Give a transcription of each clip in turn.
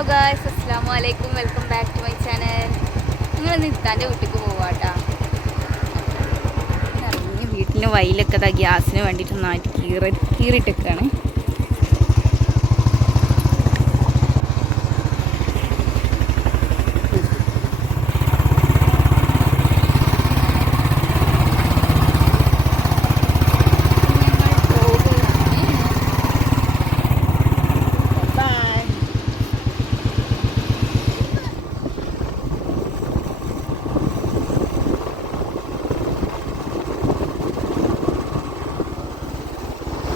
Hello guys, അസ്സലാമു അലൈക്കും. Welcome back to my channel. നിങ്ങളിന്ന് ഇത്താൻ്റെ വീട്ടിലേക്ക് പോവാട്ടാ. ഇറങ്ങി വീട്ടിൻ്റെ വയലൊക്കെ ഗ്യാസിന് വേണ്ടിയിട്ട് നന്നായിട്ട് കീറിയിട്ടൊക്കെയാണ്.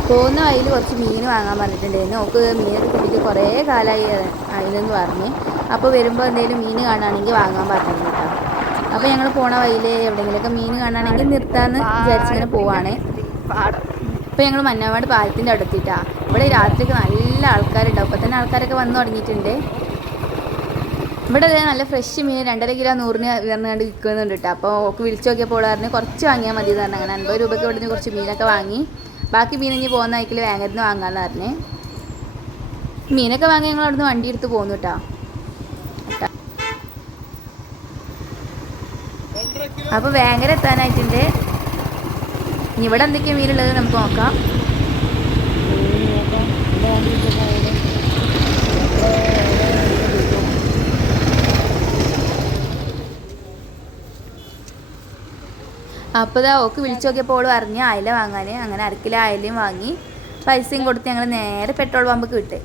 പോകുന്ന വഴിയിൽ കുറച്ച് മീൻ വാങ്ങാൻ പറഞ്ഞിട്ടുണ്ടായിരുന്നു. നമുക്ക് മീനൊക്കെ കിട്ടിയിട്ട് കുറേ കാലമായി അതിനെന്ന് പറഞ്ഞ്. അപ്പോൾ വരുമ്പോൾ എന്തെങ്കിലും മീൻ കാണുകയാണെങ്കിൽ വാങ്ങാൻ പറഞ്ഞിരുന്നു കേട്ടോ. അപ്പോൾ ഞങ്ങൾ പോണ വഴിയിൽ എവിടെയെങ്കിലുമൊക്കെ മീൻ കാണുകയാണെങ്കിൽ നിർത്താമെന്ന് വിചാരിച്ചിങ്ങനെ പോവാണ്. ഇപ്പോൾ ഞങ്ങൾ മഞ്ഞാമാട് പാലത്തിൻ്റെ അടുത്തിട്ടാണ്. ഇവിടെ രാത്രിയൊക്കെ നല്ല ആൾക്കാരുണ്ടാവും. അപ്പോൾ തന്നെ ആൾക്കാരൊക്കെ വന്നു തുടങ്ങിയിട്ടുണ്ട്. ഇവിടെ നല്ല ഫ്രഷ് മീൻ 2.5 കിലോ 100 പറഞ്ഞുകൊണ്ട് വിൽക്കുന്നുണ്ട് കേട്ടോ. അപ്പോൾ ഓക്ക് വിളിച്ച് നോക്കിയപ്പോൾ പറഞ്ഞ് കുറച്ച് വാങ്ങിയാൽ മതി എന്ന് പറഞ്ഞാൽ അങ്ങനെ 50 രൂപയ്ക്ക് ഇവിടെ നിന്ന് കുറച്ച് മീനൊക്കെ വാങ്ങി. ബാക്കി മീൻ ഇനി പോകുന്ന വഴിക്കിൽ വേങ്ങരന്ന് വാങ്ങാമെന്ന് പറഞ്ഞ് മീനൊക്കെ വാങ്ങി ഞങ്ങൾ അവിടുന്ന് വണ്ടി എടുത്ത് പോന്നു കേട്ടോ. അപ്പോൾ വേങ്ങര എത്താനായിട്ടുണ്ട്. ഇനി ഇവിടെ എന്തൊക്കെയാണ് മീനുള്ളത് നമുക്ക് നോക്കാം. അപ്പോൾ ഓക്ക് വിളിച്ചു നോക്കിയപ്പോൾ ഓൾ പറഞ്ഞ് അയല വാങ്ങാൻ. അങ്ങനെ 1/2 കിലോ അയലയും വാങ്ങി പൈസയും കൊടുത്ത് ഞങ്ങൾ നേരെ പെട്രോൾ പമ്പ് വിട്ട്.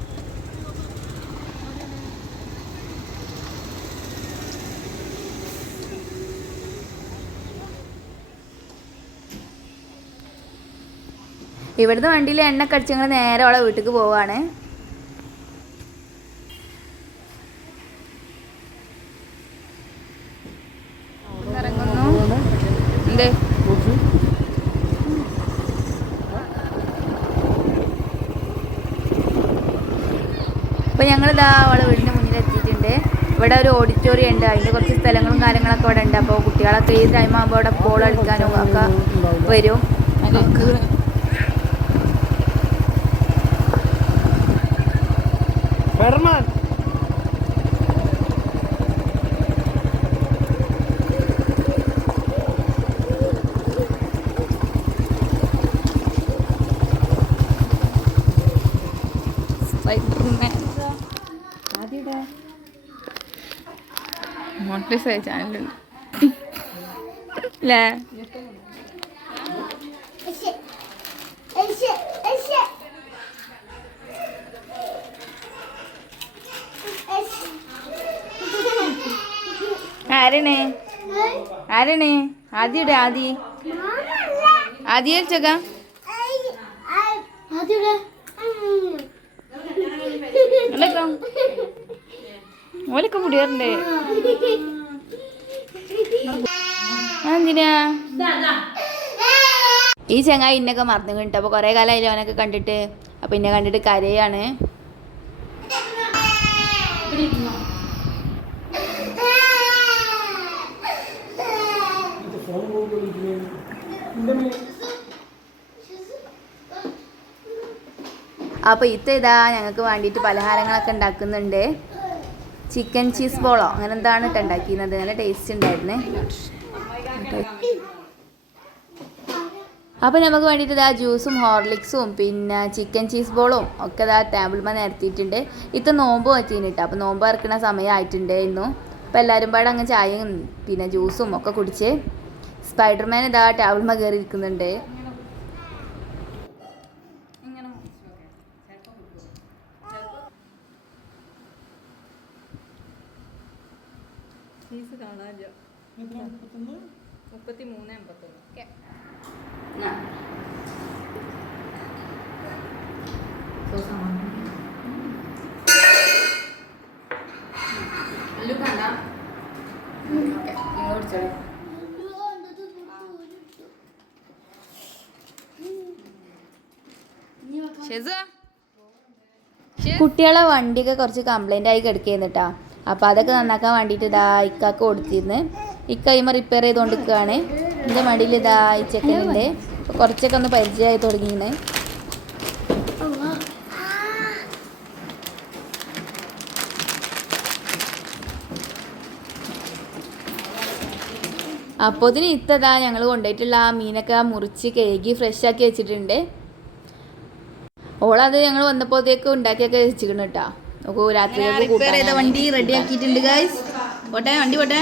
ഇവിടുന്ന് വണ്ടിയിൽ എണ്ണ കടിച്ച് ഞങ്ങൾ നേരെ അവളെ വീട്ടിലേക്ക് പോവാണ്. ഇറങ്ങുന്നു എന്തേ അപ്പോൾ ഞങ്ങളിതാ അവളെ വീടിൻ്റെ മുന്നിൽ എത്തിയിട്ടുണ്ട്. ഇവിടെ ഒരു ഓഡിറ്റോറിയം ഉണ്ട്. അതിൻ്റെ കുറച്ച് സ്ഥലങ്ങളും കാര്യങ്ങളൊക്കെ ഇവിടെ ഉണ്ട്. അപ്പോൾ കുട്ടികളൊക്കെ ഈ ടൈം ആകുമ്പോൾ അവിടെ ബോൾ കളിക്കാനും ഒക്കെ വരും. മോട്ടിവേഷൻ ചാനലുണ്ട് അല്ലേ? ആരാണ് ആരാണ് ആദ്യയുടെ ആദ്യ ചോക്ക ഓലൊക്കെ മുടിയാറുണ്ടേ. എന്തിനാ ഈ ചങ്ങായി ഇന്നൊക്കെ മറന്നു കിട്ടും. അപ്പോൾ കുറേ കാലമായില്ല അവനൊക്കെ കണ്ടിട്ട്. അപ്പോൾ ഇന്നെ കണ്ടിട്ട് കരയാണ്. അപ്പോൾ ഇതാ ഞങ്ങൾക്ക് വേണ്ടിയിട്ട് പലഹാരങ്ങളൊക്കെ ഉണ്ടാക്കുന്നുണ്ട്. ചിക്കൻ ചീസ് ബോളോ അങ്ങനെ എന്താണ് ഇട്ട് ഉണ്ടാക്കിയിരുന്നത്. നല്ല ടേസ്റ്റ് ഉണ്ടായിരുന്നേ. അപ്പോൾ നമുക്ക് വേണ്ടിയിട്ട് ഇതാ ജ്യൂസും ഹോർലിക്സും പിന്നെ ചിക്കൻ ചീസ് ബോളും ഒക്കെ ഇതാ ടേബിൾമേ നിരത്തിയിട്ടുണ്ട്. നോമ്പ് പറ്റിയിട്ട്. അപ്പോൾ നോമ്പ് ഇറക്കുന്ന സമയമായിട്ടുണ്ടായിരുന്നു. അപ്പോൾ എല്ലാവരും പാടെ അങ്ങ് ചായയും പിന്നെ ജ്യൂസും ഒക്കെ കുടിച്ച് സ്പൈഡർമാൻ ഇതാ ടേബിൾമേ കയറി ഇരിക്കുന്നുണ്ട്. ഫീസ് കാണാനില്ല. 33.81. ഓക്കെ കുട്ടികളെ വണ്ടിയൊക്കെ കുറച്ച് കംപ്ലൈൻ്റ് ആയി കിടക്കുകയെന്ന് കേട്ടോ. അപ്പോൾ അതൊക്കെ നന്നാക്കാൻ വേണ്ടിയിട്ട് ഇതാ ഇക്കാക്ക് കൊടുത്തിരുന്ന്. ഇക്ക ഇമ്മ റിപ്പയർ ചെയ്തുകൊണ്ടിരിക്കുകയാണ്. എൻ്റെ മടിയിൽ ഇതാ ഈ ചെക്കനുണ്ട്. അപ്പോൾ കുറച്ചൊക്കെ ഒന്ന് പരിചയമായി തുടങ്ങിയിരുന്നു. അപ്പോൾ ഇതിന് ഇത്തതാ ഞങ്ങൾ കൊണ്ടുപോയിട്ടുള്ള ആ മീനൊക്കെ മുറിച്ച് കഴുകി ഫ്രഷ് ആക്കി വെച്ചിട്ടുണ്ട്. ഓളത് ഞങ്ങൾ വന്നപ്പോഴത്തേക്ക് ഉണ്ടാക്കിയൊക്കെ വെച്ചിരിക്കണം കേട്ടോ. നോക്കൂ രാത്രി വണ്ടി റെഡി ആക്കിയിട്ടുണ്ട് ഗൈസ്. പോട്ടെ വണ്ടി പോട്ടെ.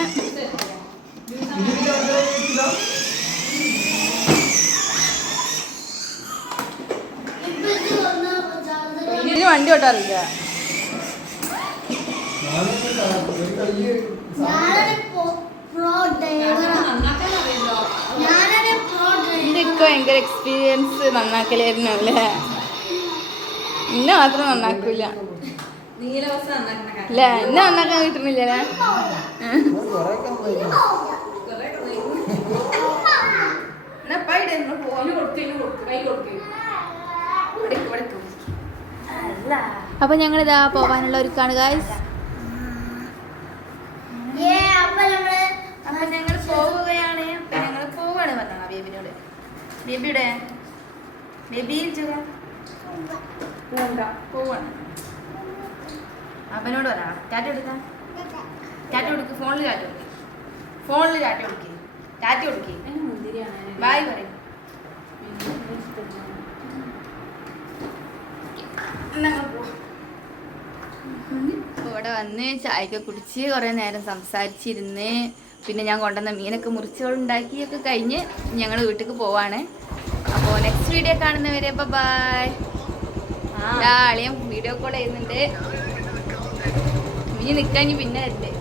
വണ്ടി ഓട്ടാറില്ല. ഇതൊക്കെ ഭയങ്കര എക്സ്പീരിയൻസ് നന്നാക്കലായിരുന്നു അല്ലേ. ഇന്നെ മാത്രം നന്നാക്കൂല അല്ലേ, എന്നെ നന്നാക്കാൻ കിട്ടുന്നില്ലേ. അപ്പൊ ഞങ്ങളിതാ പോവാനുള്ള ഒരുക്കാണ് ഗായ്സ്. അപ്പൊ ഞങ്ങൾ പോവുകയാണ്. ഞങ്ങൾ പോവാണ് പറഞ്ഞ ബേബിനോട്. ബേബിയുടെ ബേബി പോവാണ്. അവനോട് പറയാ ടാറ്റ എടുക്കാം. ടാറ്റ കൊടുക്ക്. ഫോണിൽ ടാറ്റ കൊടുക്ക്. ഫോണിൽ ടാറ്റ കൊടുക്ക്. ടാറ്റ കൊടുക്ക്. ബായ് പറയും. ഇവിടെ വന്ന് ചായയൊക്കെ കുടിച്ച് കുറേ നേരം സംസാരിച്ചിരുന്ന് പിന്നെ ഞാൻ കൊണ്ടുവന്ന മീനൊക്കെ മുറിച്ചുണ്ടാക്കിയൊക്കെ കഴിഞ്ഞ് ഞങ്ങൾ വീട്ടിലേക്ക് പോവാണ്. അപ്പോൾ നെക്സ്റ്റ് വീഡിയോ കാണുന്നവരെ ബൈ. ആളിയും വീഡിയോ കോൾ ചെയ്യുന്നുണ്ട്. മീൻ നിൽക്കാൻ പിന്നെ അല്ലേ.